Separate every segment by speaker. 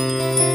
Speaker 1: నాన్న,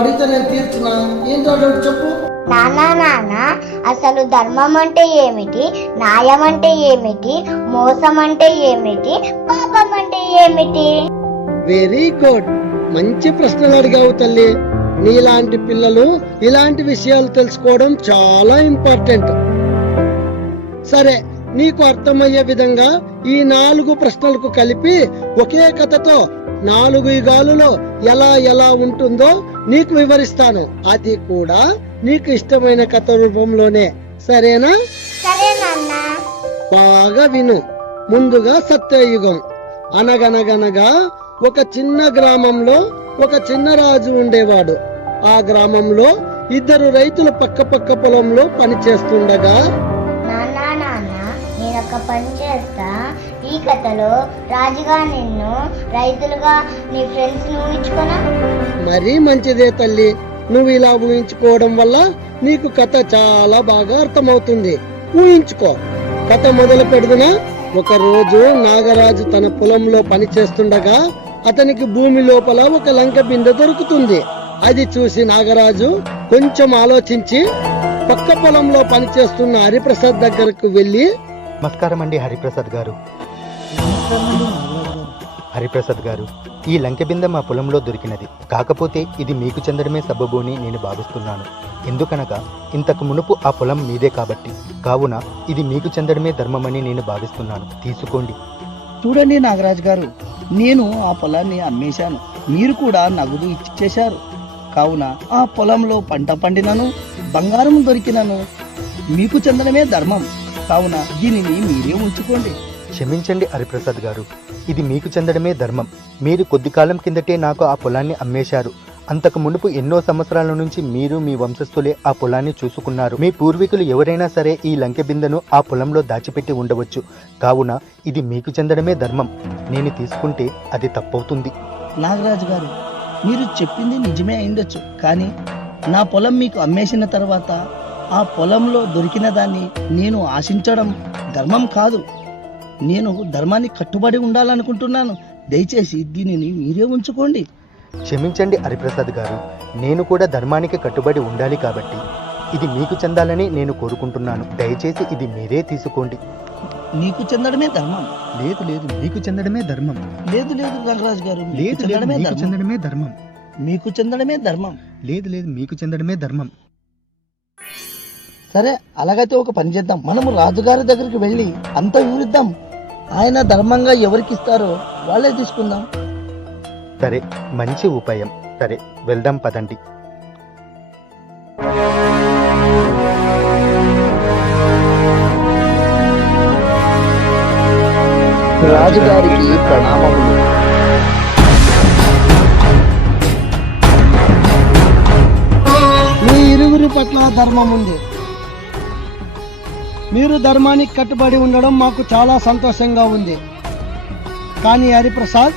Speaker 2: అడిగితే నేను తీర్చున్నా ఏంటా డౌట్ చెప్పు.
Speaker 1: నాన్న నాన్న అసలు ధర్మం అంటే ఏమిటి? న్యాయం అంటే ఏమిటి? మోసం అంటే ఏమిటి? పాపం అంటే ఏమిటి?
Speaker 2: Very good. మంచి ప్రశ్నలు అడిగావు తల్లి. నీలాంటి పిల్లలు ఇలాంటి విషయాలు తెలుసుకోవడం చాలా ఇంపార్టెంట్. సరే నీకు అర్థమయ్యే విధంగా ఈ నాలుగు ప్రశ్నలకు కలిపి ఒకే కథతో నాలుగు యుగాలలో ఎలా ఎలా ఉంటుందో నీకు వివరిస్తాను. అది కూడా నీకు ఇష్టమైన కథ రూపంలోనే. సరేనా? బాగా విను. ముందుగా సత్యయుగం. అనగనగనగా ఒక చిన్న గ్రామంలో ఒక చిన్న రాజు ఉండేవాడు. ఆ గ్రామంలో ఇద్దరు రైతులు పక్క పక్క పొలంలో పని చేస్తుండగా
Speaker 1: నేను ఒక పని చేస్తా. కథలో రాజుగా నిన్ను రైతులుగా నీ ఫ్రెండ్స్ ఊహించుకున్నా?
Speaker 2: మరీ మంచిదే తల్లి. నువ్వు ఇలా ఊహించుకోవడం వల్ల నీకు కథ చాలా బాగా అర్థమవుతుంది. ఊహించుకో. కథ మొదలు పెడుదునా ఒక రోజు నాగరాజు తన పొలంలో పని చేస్తుండగా అతనికి భూమి లోపల ఒక లంక బిందె దొరుకుతుంది. అది చూసి నాగరాజు కొంచెం ఆలోచించి పక్క పొలంలో పనిచేస్తున్న హరిప్రసాద్ దగ్గరకు వెళ్ళి
Speaker 3: నమస్కారం అండి హరిప్రసాద్ గారు. హరిప్రసాద్ గారు ఈ లంకె బిందె మా పొలంలో దొరికినది. కాకపోతే ఇది మీకు చెందడమే సబబు అని నేను భావిస్తున్నాను. ఎందుకనగా ఇంతకు మునుపు ఆ పొలం మీదే కాబట్టి. కావున ఇది మీకు చెందడమే ధర్మమని నేను భావిస్తున్నాను. తీసుకోండి.
Speaker 4: చూడండి నాగరాజు గారు నేను ఆ పొలాన్ని అమ్మేశాను. మీరు కూడా నగదు ఇచ్చేశారు. కావున ఆ పొలంలో పంట పండినను బంగారం దొరికినను మీకు చెందడమే ధర్మం. కావున దీనిని మీరే ఉంచుకోండి.
Speaker 3: క్షమించండి హరిప్రసాద్ గారు. ఇది మీకు చెందడమే ధర్మం. మీరు కొద్ది కాలం కిందటే నాకు ఆ పొలాన్ని అమ్మేశారు. అంతకు మునుపు ఎన్నో సంవత్సరాల నుంచి మీరు మీ వంశస్థులే ఆ పొలాన్ని చూసుకున్నారు. మీ పూర్వీకులు ఎవరైనా సరే ఈ లంకె బిందెను ఆ పొలంలో దాచిపెట్టి ఉండవచ్చు. కావున ఇది మీకు చెందడమే ధర్మం. నేను తీసుకుంటే అది తప్పవుతుంది.
Speaker 4: నాగరాజు గారు మీరు చెప్పింది నిజమే అయిండొచ్చు. కానీ నా పొలం మీకు అమ్మేసిన తర్వాత ఆ పొలంలో దొరికిన దాన్ని నేను ఆశించడం ధర్మం కాదు. నేను ధర్మాన్ని కట్టుబడి ఉండాలనుకుంటున్నాను. దయచేసి దీనిని మీరే ఉంచుకోండి.
Speaker 3: క్షమించండి హరిప్రసాద్ గారు. నేను కూడా ధర్మానికి కట్టుబడి ఉండాలి కాబట్టి ఇది మీకు చెందాలని నేను కోరుకుంటున్నాను. దయచేసి ఇది మీరే తీసుకోండి.
Speaker 4: నీకు చెందడమే ధర్మం.
Speaker 3: లేదు లేదు మీకు చెందడమే ధర్మం.
Speaker 4: లేదు లేదు నాగరాజు గారు
Speaker 3: లేదు
Speaker 4: చెందడమే
Speaker 3: చెందడమే ధర్మం.
Speaker 4: మీకు చెందడమే ధర్మం.
Speaker 3: లేదు లేదు మీకు చెందడమే ధర్మం.
Speaker 4: సరే అలాగైతే ఒక పని చేద్దాం. మనము రాజుగారి దగ్గరికి వెళ్ళి అంతా వివరిద్దాం. ఆయన ధర్మంగా ఎవరికి ఇస్తారో వాళ్ళే తీసుకుందాం.
Speaker 3: సరే మంచి ఉపాయం. సరే వెళ్దాం పదండి.
Speaker 4: రాజుగారికి ప్రణామములు.
Speaker 2: మీ ఇరువురి పట్ల ధర్మం ఉంది మీరు ధర్మానికి కట్టుబడి ఉండడం మాకు చాలా సంతోషంగా ఉంది. కానీ హరిప్రసాద్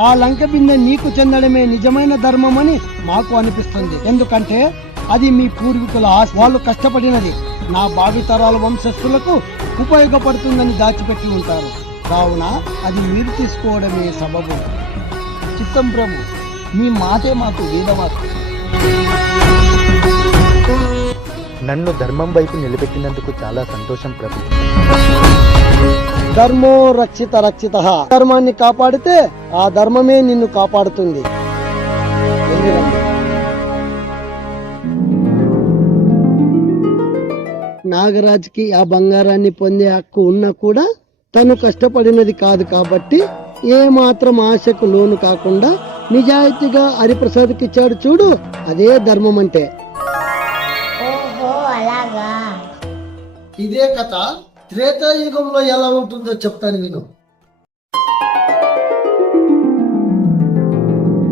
Speaker 2: ఆ లంక బిందె నీకు చెందడమే నిజమైన ధర్మం అని మాకు అనిపిస్తుంది. ఎందుకంటే అది మీ పూర్వీకుల ఆశ. వాళ్ళు కష్టపడినది. నా భావితరాల వంశస్థులకు ఉపయోగపడుతుందని దాచిపెట్టి ఉంటారు. కావున అది మీరు తీసుకోవడమే సబబు.
Speaker 4: చిత్తం ప్రభు మీ మాటే మాకు వేదవాకు
Speaker 3: నన్ను ధర్మం వైపు నిలబెట్టినందుకు చాలా సంతోషం ప్రభు.
Speaker 2: ధర్మో రక్షిత రక్షిత. ధర్మాన్ని కాపాడితే ఆ ధర్మమే నిన్ను కాపాడుతుంది. నాగరాజుకి ఆ బంగారాన్ని పొందే హక్కు ఉన్నా కూడా తను కష్టపడినది కాదు కాబట్టి ఏ మాత్రం ఆశకు లోను కాకుండా నిజాయితీగా హరిప్రసాద్కి ఇచ్చాడు చూడు అదే ధర్మం అంటే ఇదే కథ త్రేతాయుగంలో ఎలా ఉంటుందో చెప్తాను విను.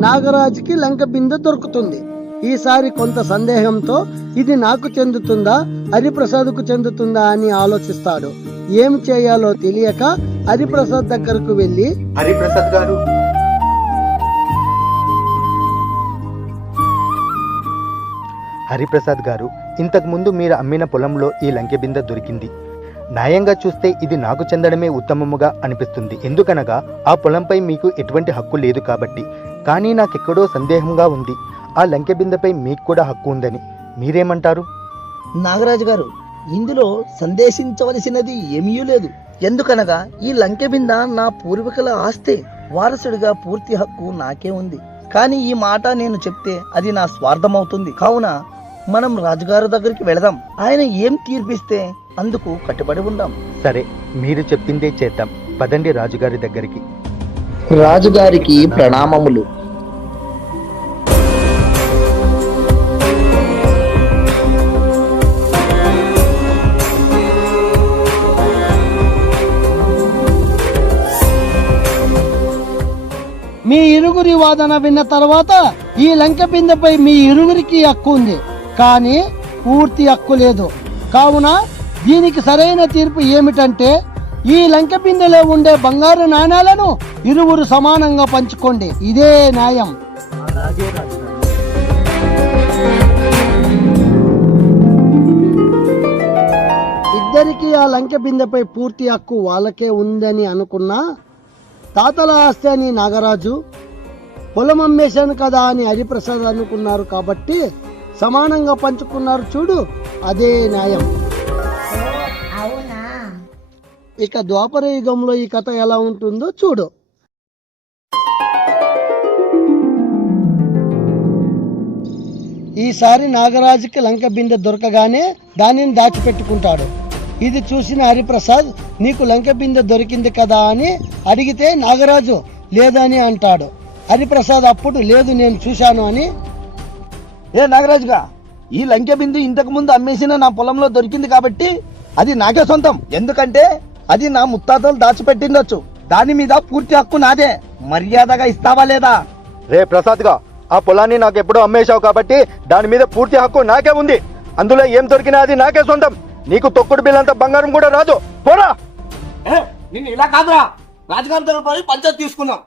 Speaker 2: నాగరాజుకి లంక బిందె దొరుకుతుంది. ఈసారి కొంత సందేహంతో ఇది నాకు చెందుతుందా హరిప్రసాద్కు చెందుతుందా అని ఆలోచిస్తాడు. ఏం చేయాలో తెలియక హరిప్రసాద్ దగ్గరకు వెళ్ళి
Speaker 3: హరిప్రసాద్ గారు. హరిప్రసాద్ గారు ఇంతకుముందు మీరు అమ్మిన పొలంలో ఈ లంకె బిందె దొరికింది. న్యాయంగా చూస్తే ఇది నాకు చెందడమే ఉత్తమముగా అనిపిస్తుంది. ఎందుకనగా ఆ పొలంపై మీకు ఎటువంటి హక్కు లేదు కాబట్టి. కానీ నాకెక్కడో సందేహంగా ఉంది. ఆ లంకె బిందెపై మీకు కూడా హక్కు ఉందని. మీరేమంటారు?
Speaker 4: నాగరాజు గారు ఇందులో సందేశించవలసినది ఏమీ లేదు. ఎందుకనగా ఈ లంకె బింద నా పూర్వీకుల ఆస్తే వారసుడిగా పూర్తి హక్కు నాకే ఉంది. కానీ ఈ మాట నేను చెప్తే అది నా స్వార్థమవుతుంది. కావున మనం రాజుగారి దగ్గరికి వెళదాం. ఆయన ఏం తీర్పిస్తే అందుకు కట్టుబడి ఉందాం.
Speaker 3: సరే మీరు చెప్పిందే చేద్దాం. పదండి రాజుగారి దగ్గరికి.
Speaker 4: రాజుగారికి ప్రణామములు.
Speaker 2: మీ ఇరుగురి వాదన విన్న తర్వాత ఈ లంక బిందెపై మీ ఇరుగురికి హక్కు ఉంది. కానీ పూర్తి హక్కు లేదు. కావున దీనికి సరైన తీర్పు ఏమిటంటే ఈ లంక బిందెలో ఉండే బంగారు నాణాలను ఇరువురు సమానంగా పంచుకోండి. ఇదే న్యాయం. ఇద్దరికి ఆ లంక బిందెపై పూర్తి హక్కు వాళ్ళకే ఉందని అనుకున్నా తాతల ఆస్తి అని నాగరాజు పొలం అమ్మేశాను కదా అని హరిప్రసాద్ అనుకున్నారు కాబట్టి సమానంగా పంచుకున్నారు చూడు అదే న్యాయం. ఇక ద్వాపర యుగంలో ఈ కథ ఎలా ఉంటుందో చూడు. ఈసారి నాగరాజుకి లంక బిందె దొరకగానే దానిని దాచిపెట్టుకుంటాడు. ఇది చూసిన హరిప్రసాద్ నీకు లంక బిందె దొరికింది కదా అని అడిగితే నాగరాజు లేదని అంటాడు. హరిప్రసాద్ అప్పుడు లేదు నేను చూశాను అని
Speaker 4: ఏ నాగరాజుగా ఈ లంకె బిందు ఇంతకు ముందు అమ్మేసిన నా పొలంలో దొరికింది కాబట్టి అది నాకే సొంతం. ఎందుకంటే అది నా ముత్తాతలు దాచిపెట్టిండొచ్చు. దాని మీద పూర్తి హక్కు నాదే. మర్యాదగా ఇస్తావా లేదా?
Speaker 3: రే ప్రసాద్గా ఆ పొలాన్ని నాకు ఎప్పుడో అమ్మేశావు కాబట్టి దాని మీద పూర్తి హక్కు నాకే ఉంది. అందులో ఏం దొరికినా అది నాకే సొంతం. నీకు తొక్కుడు బిల్లంత బంగారం కూడా రాదు. పోరా!
Speaker 5: నిన్ను ఇలా కాదురా. పోయి పంచాయతీ తీసుకుందాం.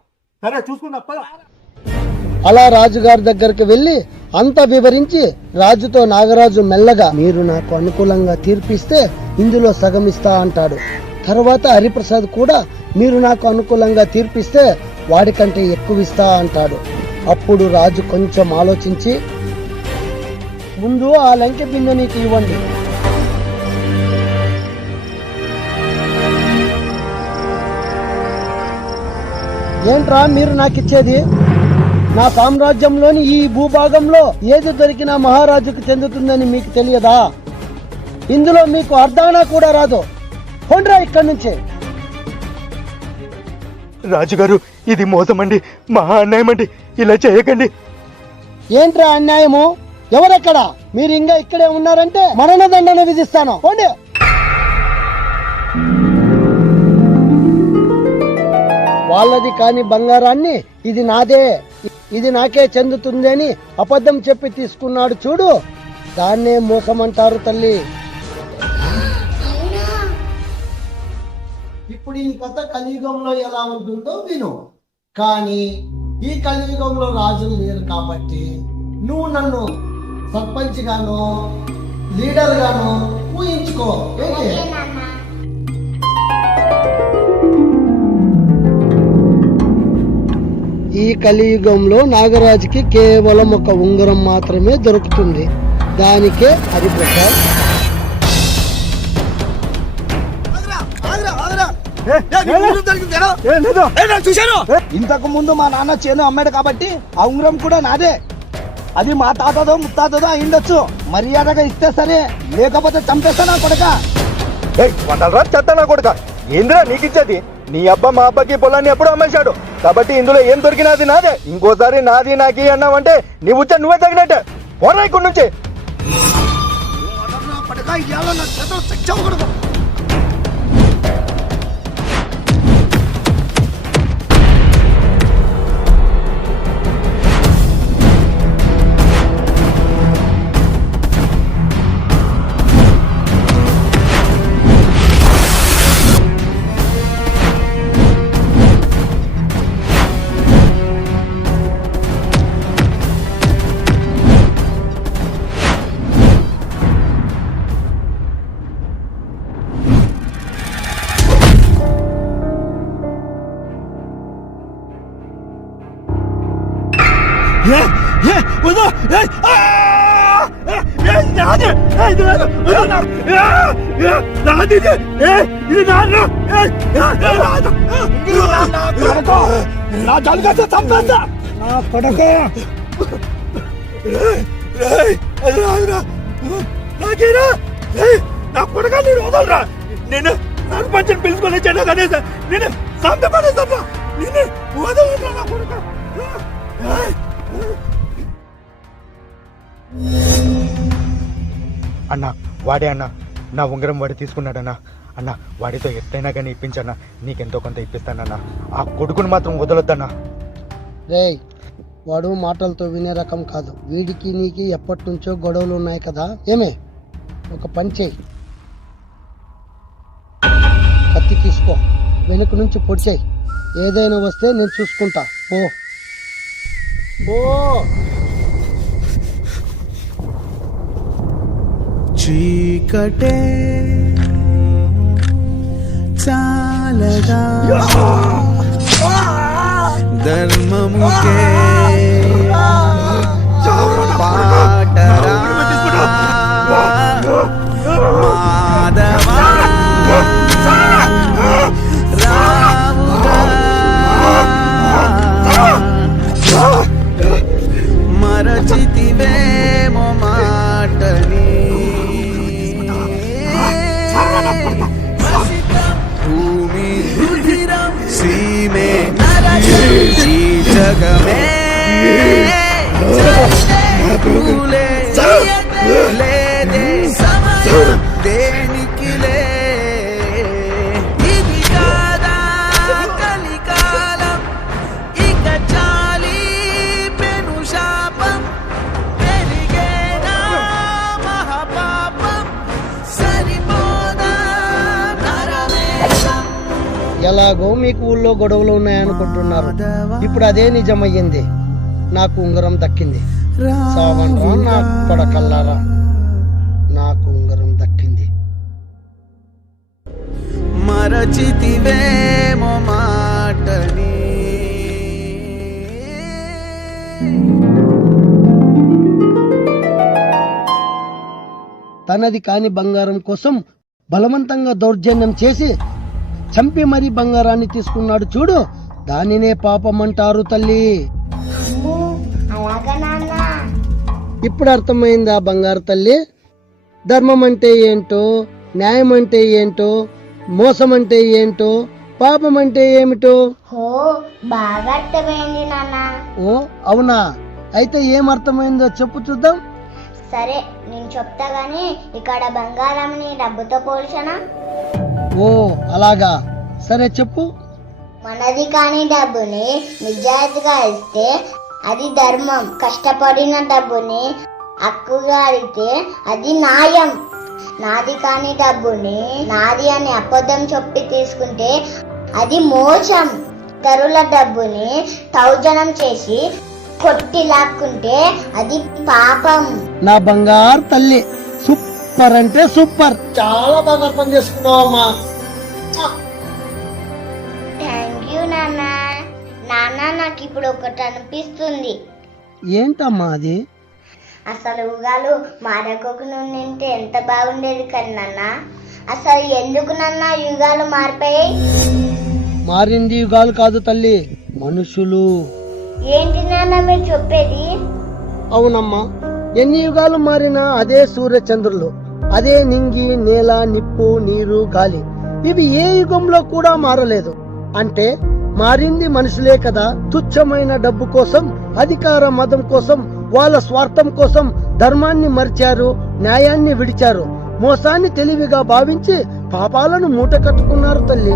Speaker 5: సరే చూసుకుందాం పద.
Speaker 2: అలా రాజుగారి దగ్గరికి వెళ్ళి అంతా వివరించి రాజుతో నాగరాజు మెల్లగా మీరు నాకు అనుకూలంగా తీర్పిస్తే ఇందులో సగం ఇస్తా అంటాడు. తర్వాత హరిప్రసాద్ కూడా మీరు నాకు అనుకూలంగా తీర్పిస్తే వాడికంటే ఎక్కువ ఇస్తా అంటాడు. అప్పుడు రాజు కొంచెం ఆలోచించి ముందు ఆ లంకె బిందె నీకు ఇవ్వండి. ఏంట్రా మీరు నాకు ఇచ్చేది నా సామ్రాజ్యంలోని ఈ భూభాగంలో ఏది దొరికినా మహారాజుకు చెందుతుందని మీకు తెలియదా? ఇందులో మీకు అర్ధానా కూడా రాదు. కొండ్రా ఇక్కడి నుంచి.
Speaker 3: రాజుగారు ఇది మోసమండి మహా అన్యాయం అండి ఇలా చేయకండి.
Speaker 2: ఏంట్రా అన్యాయము? ఎవరెక్కడ? మీరు ఇంకా ఇక్కడే ఉన్నారంటే మరణదండన విధిస్తాను. పోండి. వాళ్ళది కాని బంగారాన్ని ఇది నాదే. ఇది నాకే చెందుతుంది అని అబద్ధం చెప్పి తీసుకున్నాడు చూడు. దాన్నే మోసమంటారు తల్లి. ఇప్పుడు ఈ కథ కలియుగంలో ఎలా ఉంటుందో విను. కానీ ఈ కలియుగంలో రాజులు లేరు కాబట్టి నువ్వు నన్ను సర్పంచ్ గాను లీడర్ గాను ఊహించుకో ఈ కలియుగంలో నాగరాజుకి కేవలం ఒక ఉంగరం మాత్రమే దొరుకుతుంది. దానికే హరిప్రసాద్.
Speaker 5: చూశాను
Speaker 4: ఇంతకు ముందు మా నాన్న చేను అమ్మాడు కాబట్టి ఆ ఉంగరం కూడా నాదే. అది మా తాతదో ముత్తాతదో అయిండొచ్చు మర్యాదగా ఇస్తే సరే లేకపోతే చంపేస్తానా కొడక.
Speaker 3: వందలరా చెత్త నా కొడుక. ఏందిరా నీకు ఇచ్చేది? నీ అబ్బ మా అబ్బకి పొలాన్ని ఎప్పుడో అమ్మేశాడు. కాబట్టి ఇందులో ఏం దొరికినది నాదే. ఇంకోసారి నాది నాకి అన్నావంటే నీ ఉచ్చ నువ్వే తగినట్టే. పోరా ఇక్కడి నుంచి.
Speaker 5: పడక ఇవాళ నా చేతిలో చచ్చవకూడదు ఏ ఏ ఏ ఆ ఏ నాది. ఏ ఇది నాది. వద్దు నా ఏ నాది ఏ ఇది నాది. ఏ నా జల్గత చంపేస్తా. నా కొడక. అది రాదురా నాకేనా నా నేను వదలరా. నేను సర్పంచ్ని పిలుచుకొని వచ్చాను కనీసం. నేను సంత పడేస్తాను నేను వదలరా నా
Speaker 3: అన్న వాడే అన్న నా ఉంగరం వాడి తీసుకున్నాడన్నా. అన్న వాడితో ఎట్లయినా కానీ ఇప్పించన్నా నీకెంతో కొంత ఇప్పిస్తానన్నా. ఆ కొడుకుని మాత్రం వదలొద్దన్నా.
Speaker 2: రేయ్ వాడు మాటలతో వినే రకం కాదు. వీడికి నీకి ఎప్పటి నుంచో గొడవలు ఉన్నాయి కదా? ఏమే? ఒక పని చేయి. కత్తి తీసుకో. వెనుక నుంచి పొడిచేయి. ఏదైనా వస్తే నేను చూసుకుంటా. ఓ
Speaker 6: చీకటే చాలగా ధర్మముకే జగమే దేనికి ఇది కాదా కలికాలం ఇక చాలి పెను శాపం పెరిగేనా మహాపాపం సరిపోదా నరమేషం
Speaker 2: ఎలాగో మీకు ఊళ్ళో గొడవలు ఉన్నాయనుకుంటున్నారు. ఇప్పుడు అదే నిజమయ్యింది. నాకు ఉంగరం దక్కింది. నా కొడకల్లారా. నాకు ఉంగరం దక్కింది.
Speaker 6: మరచితివేమో మాటని.
Speaker 2: తనది కాని బంగారం కోసం బలవంతంగా దౌర్జన్యం చేసి చంపి మరీ బంగారాన్ని తీసుకున్నాడు చూడు. దానినే పాపం అంటారు తల్లి ఇప్పుడు అర్థమైందా బంగారు తల్లి? ధర్మం అంటే ఏంటో న్యాయం అంటే ఏంటో మోసం అంటే ఏంటో పాపం అంటే ఏమిటో ఓ అవునా? అయితే ఏం అర్థమైందో చెప్పు చూద్దాం.
Speaker 1: సరే నేను చెప్తా గానీ ఇక్కడ బంగారంని డబ్బుతో పోల్చనా?
Speaker 2: ఓ అలాగా. సరే చెప్పు.
Speaker 1: మనది కాని డబ్బుని నిజాయితీగా ఇస్తే అది ధర్మం. కష్టపడిన డబ్బుని హక్కుగా అడిగితే అది న్యాయం. నాది కాని డబ్బుని నాది అని అబద్ధం చెప్పి తీసుకుంటే అది మోసం. ఇతరుల డబ్బుని తౌజనం చేసి కొట్టి లాక్కుంటే అది పాపం.
Speaker 2: నా బంగారు తల్లి సూపర్ అంటే సూపర్. చాలా బాగా అర్థం చేసుకున్నావమ్మా.
Speaker 1: యూ నాన్న. నాన్న నాకు ఇప్పుడు ఒకటి అనిపిస్తుంది.
Speaker 2: ఏంటమ్మా అది?
Speaker 1: అసలు ఉగాలు మారకోకుండా ఉంటే ఎంత బాగుండేది కదా నాన్న. అసలు ఎందుకు నాన్న యుగాలు మారిపోయాయి?
Speaker 2: మారింది యుగాలు కాదు తల్లి మనుషులు.
Speaker 1: ఏంటి నాన్న మీరు చెప్పేది?
Speaker 2: అవునమ్మా ఎన్ని యుగాలు మారినా అదే సూర్య చంద్రులు అదే నింగి నేల నిప్పు నీరు గాలి. ఇవి ఏ యుగంలో కూడా మారలేదు. అంటే మారింది మనుషులే కదా. తుచ్చమైన డబ్బు కోసం అధికార మదం కోసం వాళ్ళ స్వార్థం కోసం ధర్మాన్ని మరిచారు న్యాయాన్ని విడిచారు. మోసాన్ని తెలివిగా భావించి పాపాలను మూట కట్టుకున్నారు తల్లి.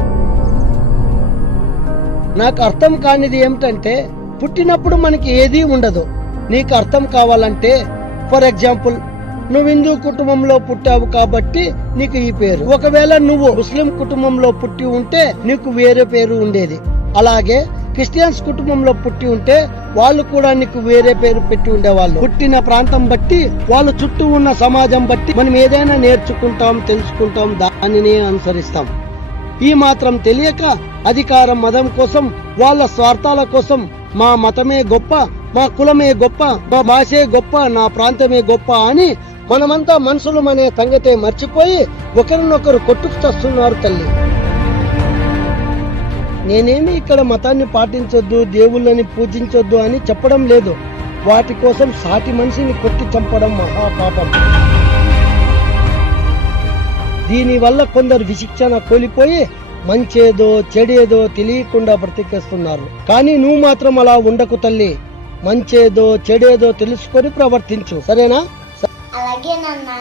Speaker 2: నాకు అర్థం కానిది ఏమిటంటే పుట్టినప్పుడు మనకి ఏదీ ఉండదు. నీకు అర్థం కావాలంటే ఫర్ ఎగ్జాంపుల్ నువ్వు హిందూ కుటుంబంలో పుట్టావు కాబట్టి నీకు ఈ పేరు. ఒకవేళ నువ్వు ముస్లిం కుటుంబంలో పుట్టి ఉంటే నీకు వేరే పేరు ఉండేది. అలాగే క్రిస్టియన్స్ కుటుంబంలో పుట్టి ఉంటే వాళ్ళు కూడా నీకు వేరే పేరు పెట్టి ఉండేవాళ్ళు. పుట్టిన ప్రాంతం బట్టి వాళ్ళు చుట్టూ ఉన్న సమాజం బట్టి మనం ఏదైనా నేర్చుకుంటాం తెలుసుకుంటాం దానినే అనుసరిస్తాం. ఈ మాత్రం తెలియక అధికార మదం కోసం వాళ్ళ స్వార్థాల కోసం మా మతమే గొప్ప మా కులమే గొప్ప మా భాషే గొప్ప నా ప్రాంతమే గొప్ప అని మనమంతా మనుషులమనే సంగతే మర్చిపోయి ఒకరినొకరు కొట్టుకు చస్తున్నారు తల్లి. నేనేమి ఇక్కడ మతాన్ని పాటించొద్దు దేవుళ్ళని పూజించొద్దు అని చెప్పడం లేదు. వాటి కోసం సాటి మనిషిని కొట్టి చంపడం మహాపాపం. దీనివల్ల కొందరు విశిక్షణ కోల్పోయి మంచేదో చెడేదో తెలియకుండా బ్రతికేస్తున్నారు. కానీ నువ్వు మాత్రం అలా ఉండకు తల్లి. మంచేదో చెడేదో తెలుసుకొని ప్రవర్తించు. సరేనా?
Speaker 1: అలాగే నాన్న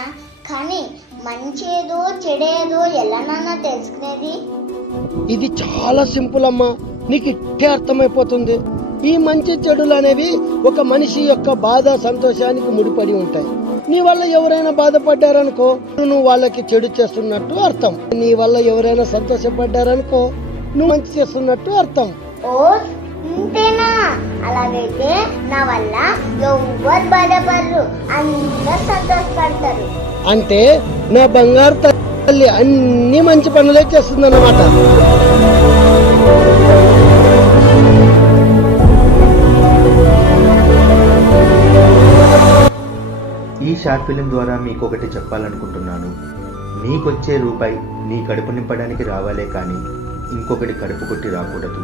Speaker 1: కానీ మంచేదో చెడేదో ఎలా నాన్న తెలుసుకునేది?
Speaker 2: ఇది చాలా సింపుల్ అమ్మా. నీకు ఇట్టే అర్థమైపోతుంది. ఈ మంచి చెడులు అనేవి ఒక మనిషి యొక్క బాధ సంతోషానికి ముడిపడి ఉంటాయి. నీ వల్ల ఎవరైనా బాధపడ్డారనుకో నువ్వు వాళ్ళకి చెడు చేస్తున్నట్టు అర్థం. నీ వల్ల ఎవరైనా సంతోషపడ్డారనుకో నువ్వు మంచి చేస్తున్నట్టు అర్థం.
Speaker 1: ఓ ఇంతేనా అలాగైతే నా వల్ల ఎవ్వరు బాధపడరు. అందరు సంతోషపడతారు.
Speaker 2: అంటే నా బంగారు తల్లి అన్ని మంచి పనులే చేస్తుందన్నమాట.
Speaker 3: ఈ షార్ట్ ఫిలిం ద్వారా మీకు ఒకటి చెప్పాలనుకుంటున్నాను. మీకొచ్చే రూపాయి మీ కడుపు నింపడానికి రావాలే కానీ ఇంకొకటి కడుపు కొట్టి రాకూడదు.